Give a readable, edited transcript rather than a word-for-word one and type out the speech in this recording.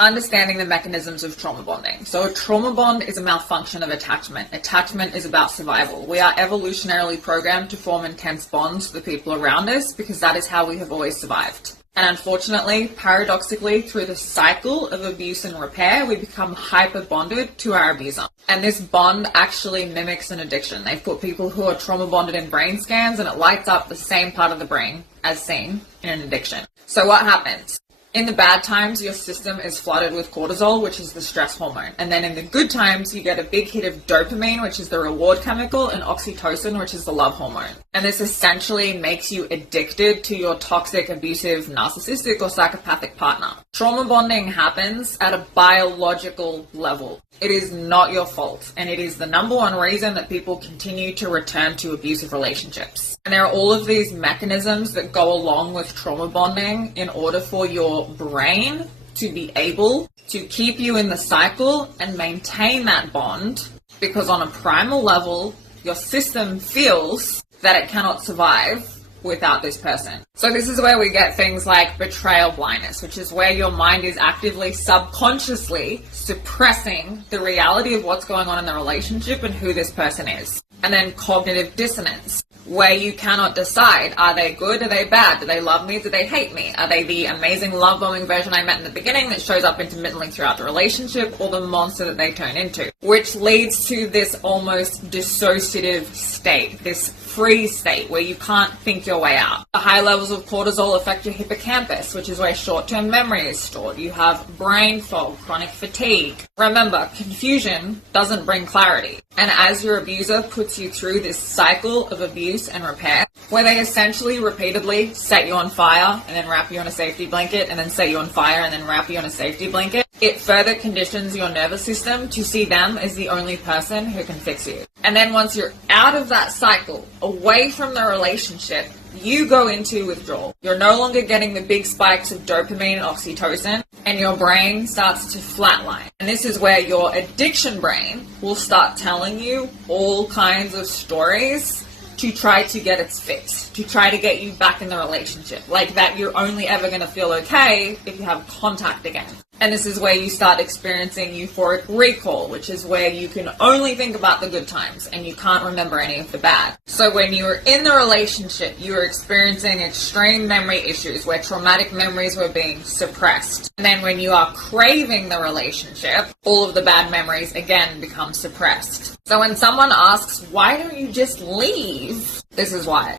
Understanding the mechanisms of trauma bonding. So a trauma bond is a malfunction of attachment. Attachment is about survival. We are evolutionarily programmed to form intense bonds with the people around us because that is how we have always survived. And unfortunately, paradoxically, through the cycle of abuse and repair, we become hyper bonded to our abuser. And this bond actually mimics an addiction. They've put people who are trauma bonded in brain scans and it lights up the same part of the brain as seen in an addiction. So what happens? In the bad times, your system is flooded with cortisol, which is the stress hormone. And then in the good times, you get a big hit of dopamine, which is the reward chemical, and oxytocin, which is the love hormone. And this essentially makes you addicted to your toxic, abusive, narcissistic, or psychopathic partner. Trauma bonding happens at a biological level. It is not your fault, and it is the number one reason that people continue to return to abusive relationships. And there are all of these mechanisms that go along with trauma bonding in order for your brain to be able to keep you in the cycle and maintain that bond, because on a primal level, your system feels that it cannot survive without this person. So this is where we get things like betrayal blindness, which is where your mind is actively subconsciously suppressing the reality of what's going on in the relationship and who this person is. And then cognitive dissonance, where you cannot decide, are they good, are they bad, do they love me, do they hate me, are they the amazing love-bombing version I met in the beginning that shows up intermittently throughout the relationship, or the monster that they turn into, which leads to this almost dissociative state, this freeze state where you can't think your way out. The high levels of cortisol affect your hippocampus, which is where short-term memory is stored. You have brain fog, chronic fatigue. Remember, confusion doesn't bring clarity. And as your abuser puts you through this cycle of abuse and repair, where they essentially repeatedly set you on fire and then wrap you in a safety blanket and then set you on fire and then wrap you in a safety blanket, it further conditions your nervous system to see them as the only person who can fix you. And then once you're out of that cycle, away from the relationship, you go into withdrawal. You're no longer getting the big spikes of dopamine and oxytocin, and your brain starts to flatline. And this is where your addiction brain will start telling you all kinds of stories to try to get its fix, to try to get you back in the relationship. Like that you're only ever going to feel okay if you have contact again. And this is where you start experiencing euphoric recall, which is where you can only think about the good times and you can't remember any of the bad. So when you're in the relationship, you're experiencing extreme memory issues where traumatic memories were being suppressed. And then when you are craving the relationship, all of the bad memories again become suppressed. So when someone asks, why don't you just leave? This is why.